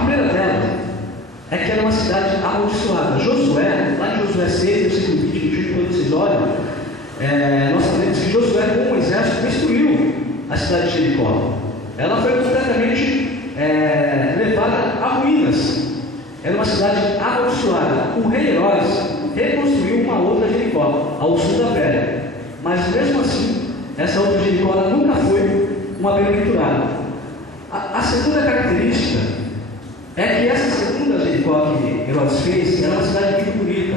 primeira delas é que era uma cidade amaldiçoada. Josué, lá em Josué 6, versículo 20, 21, quando vocês olham, nós sabemos que Josué, com Moisés, destruiu a cidade de Jericó. Ela foi completamente levada a ruínas. Era uma cidade amaldiçoada. O rei Herodes reconstruiu uma outra Jericó, ao sul da velha. Mas mesmo assim, essa outra Jericó nunca foi uma bem-aventurada. A segunda característica é que essa segunda Jericó que Herodes fez era uma cidade muito bonita,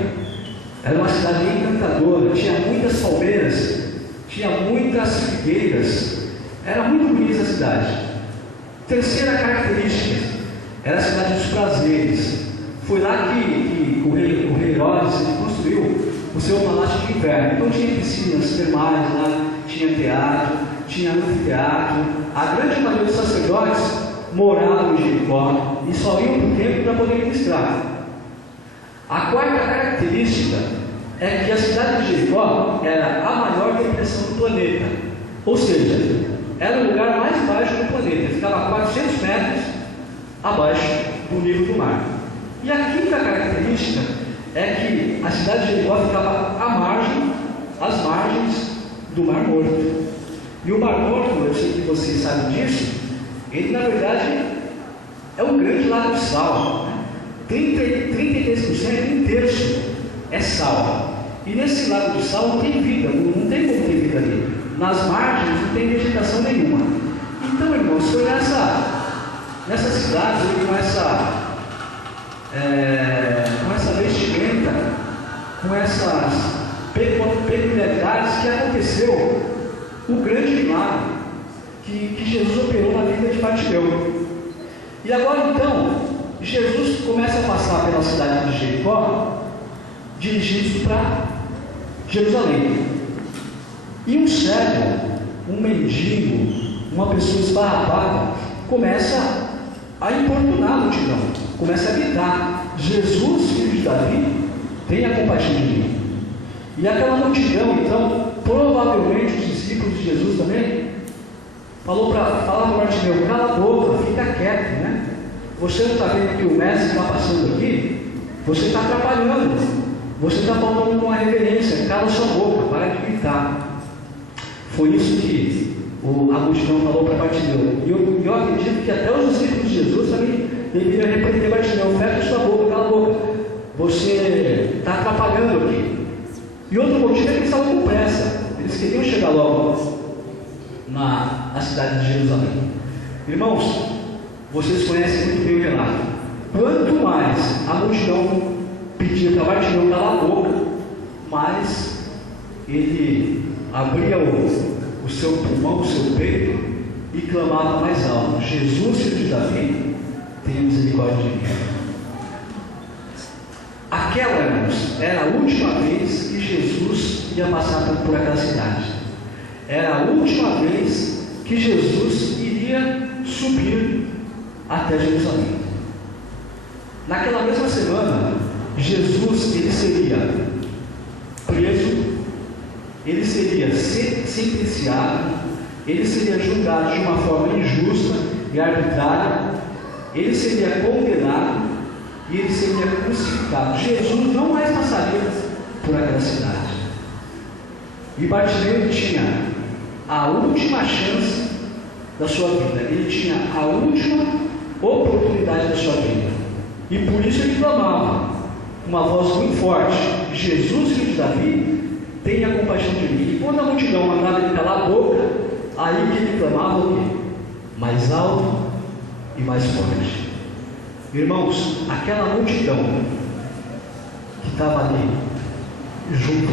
era uma cidade encantadora, tinha muitas palmeiras, tinha muitas figueiras, era muito bonita a cidade. Terceira característica era a cidade dos prazeres. Foi lá que o rei Herodes construiu o seu palácio de inverno. Então tinha piscinas termais lá, tinha teatro, tinha anfiteatro. A grande maioria dos sacerdotes moravam em Jericó e só iam para o templo para poder ministrar. A quarta característica é que a cidade de Jericó era a maior depressão do planeta, ou seja, era o lugar mais baixo do planeta, ficava a 400 metros abaixo do nível do mar. E a quinta característica é que a cidade de Jericó ficava às margens do Mar Morto. E o Mar Morto, eu sei que vocês sabem disso, ele na verdade é um grande lago de sal. 33%, um terço é sal. E nesse lago de sal não tem vida, não tem como ter vida ali. Nas margens não tem vegetação nenhuma. Então, irmãos, foi nessa cidade, com essa vestimenta, com essas peculiaridades, que aconteceu o grande milagre que Jesus operou na vida de Bartimeu. E agora então, Jesus começa a passar pela cidade de Jericó, dirigindo para Jerusalém. E um cego, um mendigo, uma pessoa esfarrapada, começa a importunar a multidão, começa a gritar: Jesus, filho de Davi, tenha compaixão de mim. E aquela multidão, então, provavelmente os discípulos de Jesus também, falaram para Bartimeu: cala a boca, fica quieto, né? Você não está vendo que o mestre está passando aqui? Você está atrapalhando, você está faltando com a reverência, cala sua boca, para de gritar. Foi isso que a multidão falou para Bartimeu. E eu acredito que até os discípulos de Jesus também deveriam repreender Bartimeu: fecha sua boca, cala a boca, você está atrapalhando aqui. E outro motivo é que eles estavam com pressa, eles queriam chegar logo na cidade de Jerusalém. Irmãos, vocês conhecem muito bem o relato. Quanto mais a multidão pedia para Bartimeu calar a boca, mais ele abria o seu pulmão, o seu peito, e clamava mais alto: Jesus, filho de Davi, tenha misericórdia de mim. Aquela, irmãos, era a última vez que Jesus ia passar por aquela cidade. Era a última vez que Jesus iria subir até Jerusalém. Naquela mesma semana, Jesus ele seria preso, ele seria sentenciado, ele seria julgado de uma forma injusta e arbitrária, ele seria condenado e ele seria crucificado. Jesus não mais passaria por aquela cidade. E Bartimeu tinha a última chance da sua vida, ele tinha a última oportunidade da sua vida, e por isso ele clamava com uma voz muito forte: Jesus, filho de Davi, tenha compaixão de mim. E quando a multidão mandava ele calar a boca, aí que ele clamava o quê? Mais alto e mais forte. Irmãos, aquela multidão que estava ali junto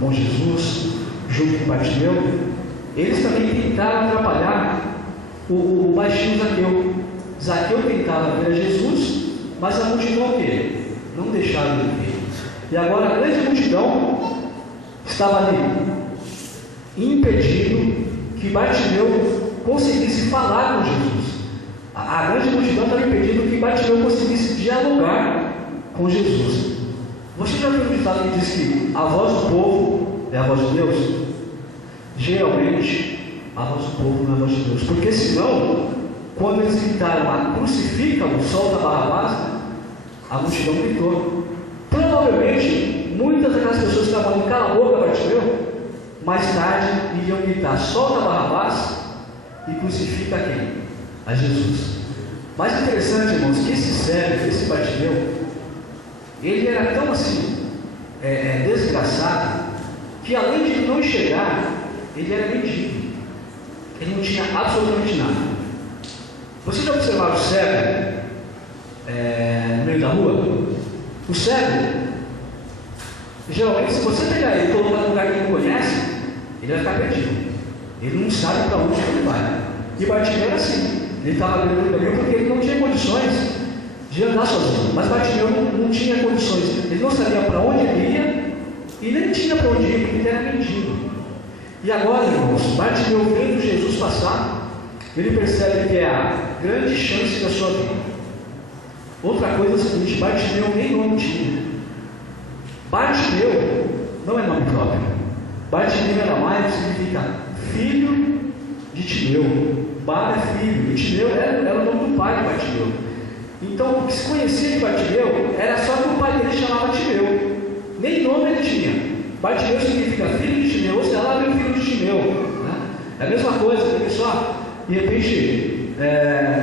com Jesus, junto com Bartimeu, eles também tentaram atrapalhar o baixinho Zaqueu. Zaqueu tentava ver a Jesus, mas a multidão o quê? Não deixava ele ver. E agora a grande multidão estava ali impedindo que Bartimeu conseguisse falar com Jesus. A grande multidão estava impedindo que Bartimeu conseguisse dialogar com Jesus. Você já viu um ditado que diz que a voz do povo é a voz de Deus? Geralmente, a voz do povo não é a voz de Deus, porque senão quando eles gritaram, crucifica-o, solta Barrabás, a multidão gritou. Provavelmente, muitas daquelas pessoas que estavam ali, cala a boca, Bartimeu, mais tarde iriam gritar, solta Barrabás e crucifica quem? A Jesus. Mas interessante, irmãos, que esse cego, esse Bartimeu, ele era tão assim, desgraçado, que além de não enxergar, ele era mendigo. Ele não tinha absolutamente nada. Você já observaram o cego no meio da rua? O cego, geralmente, se você pegar ele e colocar num lugar que ele não conhece, ele vai ficar perdido. Ele não sabe para onde ele vai. E Bartimeu era assim. Ele estava ali no caminho porque ele não tinha condições de andar sozinho. Mas Bartimeu não tinha condições. Ele não sabia para onde ele ia e nem tinha para onde ir porque ele era mendigo. E agora, irmãos, Bartimeu vendo Jesus passar, ele percebe que é a grande chance da sua vida. Outra coisa é o seguinte: Bartimeu nem nome tinha. Bartimeu não é nome próprio. Bartimeu em aramaico significa filho de Timeu. Bar é filho, e Timeu era o nome do pai de Bartimeu. Então, o que se conhecia de Bartimeu era só que o pai dele chamava Timeu. Nem nome ele tinha. Bartimeu significa filho de Timeu, ou seja, lá vem o filho de Timeu. Né? É a mesma coisa, pessoal. De repente,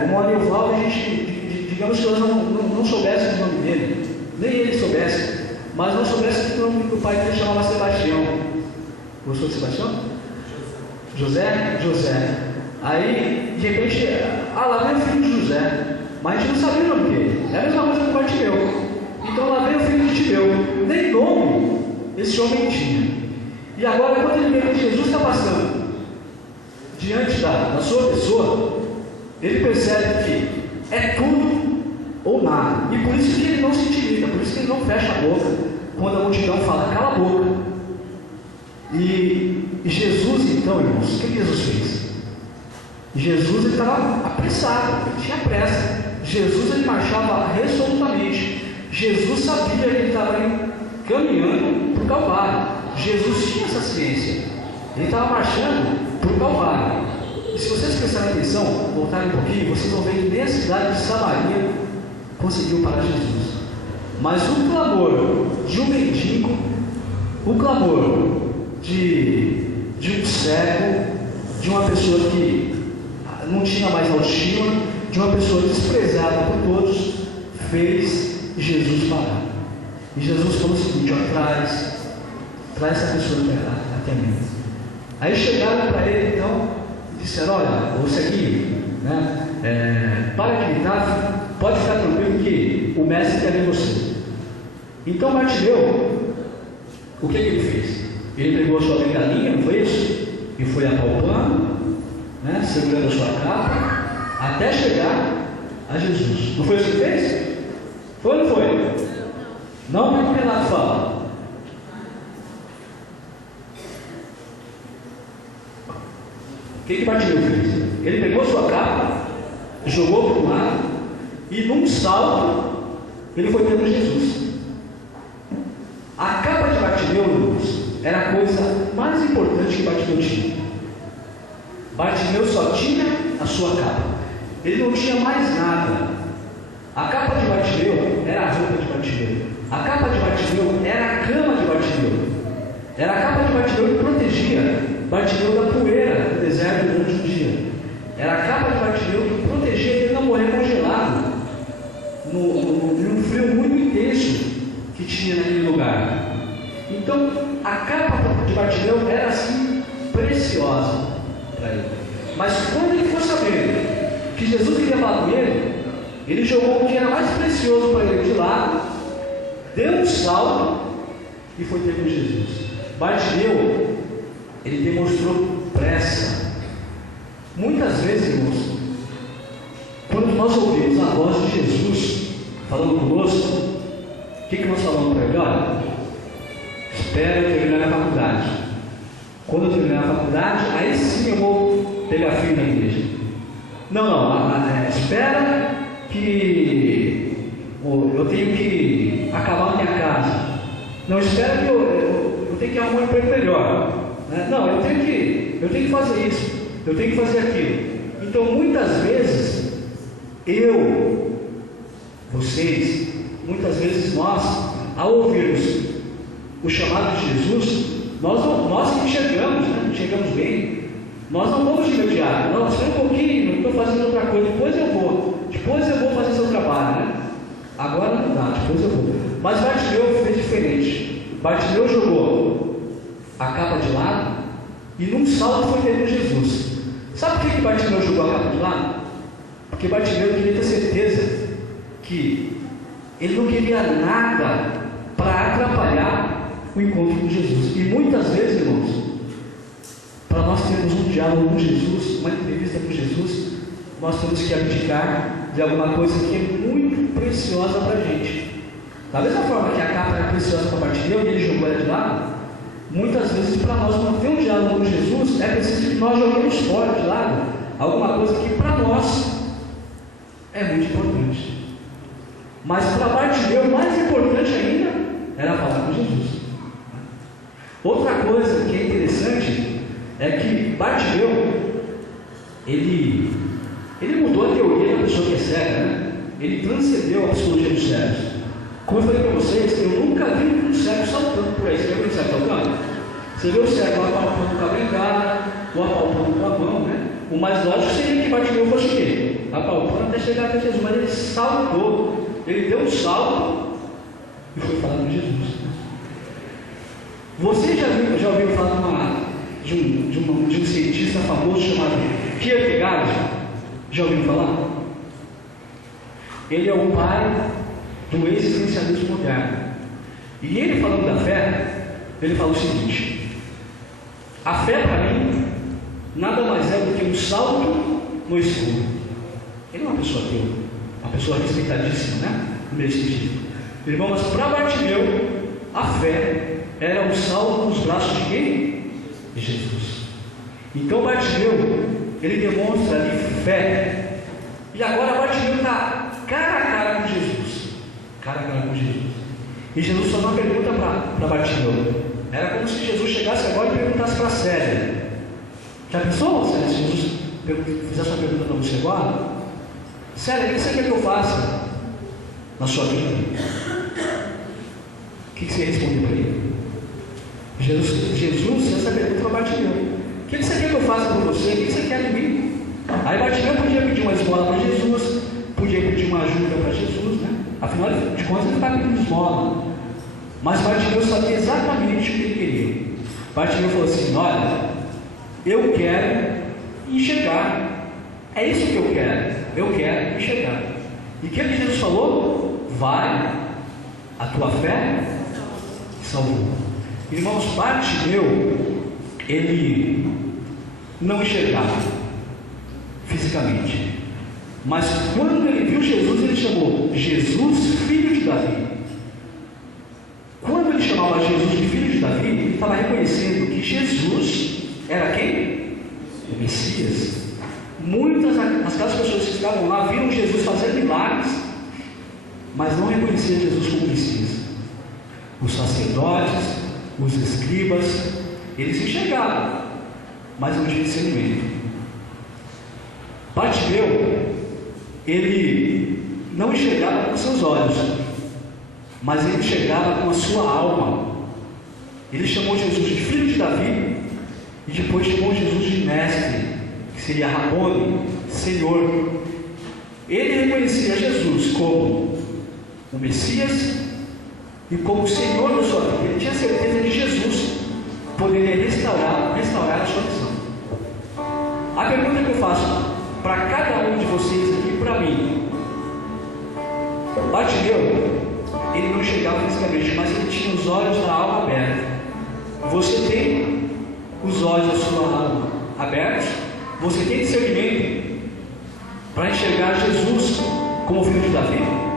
como a Nilvaldo, a gente, digamos que nós não soubéssemos o nome dele, nem ele soubesse, mas não soubesse que o nome do pai dele chamava Sebastião. Gostou de Sebastião? José? José. Aí, de repente, lá vem o filho de José, mas a gente não sabia o nome dele. É a mesma coisa com o Bartimeu. Então lá vem o filho de Timeu. Nem nome esse homem tinha. E agora, quando ele vê que Jesus está passando diante da sua pessoa, ele percebe que é tudo ou nada. E por isso que ele não se intimida, por isso que ele não fecha a boca quando a multidão fala, cala a boca. E Jesus, então, irmãos, o que Jesus fez? Jesus estava apressado, ele tinha pressa. Jesus ele marchava resolutamente. Jesus sabia que ele estava caminhando para o Calvário. Jesus tinha essa ciência. Ele estava marchando para o Calvário. E se vocês prestarem atenção, voltarem um pouquinho, vocês vão ver que nem a cidade de Samaria conseguiu parar Jesus. Mas o clamor de um mendigo, o clamor de um cego, de uma pessoa que não tinha mais autoestima, de uma pessoa desprezada por todos, fez Jesus parar. E Jesus falou o seguinte: traz essa pessoa até mim. Aí chegaram para ele então e disseram: olha, você aqui, né, para de gritar, pode ficar tranquilo que o mestre quer ver você. Então Bartimeu, o que ele fez? Ele pegou a sua bengalinha, não foi isso? E foi apalpando, né, segurando a sua capa, até chegar a Jesus. Não foi isso que ele fez? Foi ou não foi? Não, porque o Renato fala. O que Bartimeu fez? Ele pegou a sua capa, jogou para o lado e num salto ele foi dentro de Jesus. A capa de Bartimeu, irmãos, era a coisa mais importante que Bartimeu tinha. Bartimeu só tinha a sua capa. Ele não tinha mais nada. A capa de Bartimeu era a roupa de Bartimeu. A capa de Bartimeu era a cama de Bartimeu. Era a capa de Bartimeu que protegia Bartimeu da poeira do deserto durante um dia. Era a capa de Bartimeu que protegia ele não morrer congelado num frio muito intenso que tinha naquele lugar. Então, a capa de Bartimeu era assim preciosa para ele. Mas quando ele foi saber que Jesus queria falar com ele, ele jogou o que era mais precioso para ele de lado, deu um salto e foi ter com Jesus. Bartimeu, ele demonstrou pressa. Muitas vezes, irmãos, quando nós ouvimos a voz de Jesus falando conosco, o que nós falamos para ele? Olha, espera eu terminar a faculdade. Quando eu terminar a faculdade, aí sim eu vou pegar filho na igreja. Não, espera que eu tenho que acabar a minha casa. Não, espera que eu tenho que arrumar um emprego melhor. Não, eu tenho que fazer isso, eu tenho que fazer aquilo. Então muitas vezes vocês, muitas vezes nós, ao ouvirmos o chamado de Jesus, nós que enxergamos, né? Enxergamos bem, nós não vamos de imediato, não, espera um pouquinho, estou fazendo outra coisa, depois eu vou fazer seu trabalho, né? Agora não dá, depois eu vou. Mas Bartimeu fez diferente. Bartimeu jogou a capa de lado e num salto foi ter com Jesus. Sabe por que Bartimeu jogou a capa de lado? Porque Bartimeu queria ter certeza que ele não queria nada para atrapalhar o encontro com Jesus. E muitas vezes, irmãos, para nós termos um diálogo com Jesus, uma entrevista com Jesus, nós temos que abdicar de alguma coisa que é muito preciosa para a gente. Da mesma forma que a capa era preciosa para Bartimeu e ele jogou ela de lado, muitas vezes para nós manter um diálogo com Jesus é preciso que nós joguemos fora de lado alguma coisa que para nós é muito importante. Mas para Bartimeu, mais importante ainda era falar com Jesus. Outra coisa que é interessante é que Bartimeu ele mudou a teoria da pessoa que é cega, né? Ele transcendeu a psicologia dos cegos. Como eu falei para vocês, eu nunca vi um cego saltando por aí. Você viu um cego saltando? Você vê o cego apalpando com a bengala, ou apalpando com a mão, né? O mais lógico seria que Bartimeu fosse o quê? Apalpando até chegar até Jesus, mas ele saltou, ele deu um salto e foi falar com Jesus. Você já ouviu falar de um cientista famoso chamado Kierkegaard? Já ouviu falar? Ele é o pai do existencialismo moderno. E ele, falando da fé, ele fala o seguinte: a fé para mim nada mais é do que um salto no escuro. Ele não é uma pessoa ateu, uma pessoa respeitadíssima, né? No meio científico. Irmão, mas para Bartimeu, a fé era um salto nos braços de quem? De Jesus. Então Bartimeu, ele demonstra ali fé. E agora Bartimeu está cara a cara com Jesus. Cara a cara com Jesus. E Jesus só não pergunta para Bartimeu. Era como se Jesus chegasse agora e perguntasse para Célia. Já pensou, Célia, se Jesus fizesse uma pergunta para você agora? Célia, o que você quer que eu faça na sua vida? O que você ia responder para ele? Jesus, essa pergunta para Bartimeu: o que você quer que eu faça por você? O que você quer de mim? Aí Bartimeu podia pedir uma esmola para Jesus, podia pedir uma ajuda para Jesus, né? Afinal de contas, ele está pedindo esmola. Mas Bartimeu sabia exatamente o que ele queria. Bartimeu falou assim: olha, eu quero enxergar. É isso que eu quero. Eu quero enxergar. E o que Jesus falou? Vai, a tua fé salvou. Irmãos, Bartimeu, ele não enxergava fisicamente. Mas quando ele viu Jesus, ele chamou Jesus, filho de Davi. Quando ele chamava Jesus de filho de Davi, ele estava reconhecendo que Jesus era quem? O Messias. Aquelas pessoas que estavam lá viram Jesus fazendo milagres, mas não reconheciam Jesus como Messias. Os sacerdotes, os escribas, eles enxergavam, mas não tinham discernimento. Bartimeu, ele não enxergava com seus olhos, mas ele enxergava com a sua alma. Ele chamou Jesus de filho de Davi e depois chamou Jesus de mestre, que seria Rabone, Senhor. Ele reconhecia Jesus como o Messias e como o Senhor da sua vida. Ele tinha certeza que Jesus poderia restaurar a sua visão. A pergunta que eu faço para cada um de vocês aqui, para mim: Bartimeu, ele não chegava fisicamente, mas ele tinha os olhos da alma abertos. Você tem os olhos da sua alma abertos? Você tem discernimento para enxergar Jesus como filho de Davi?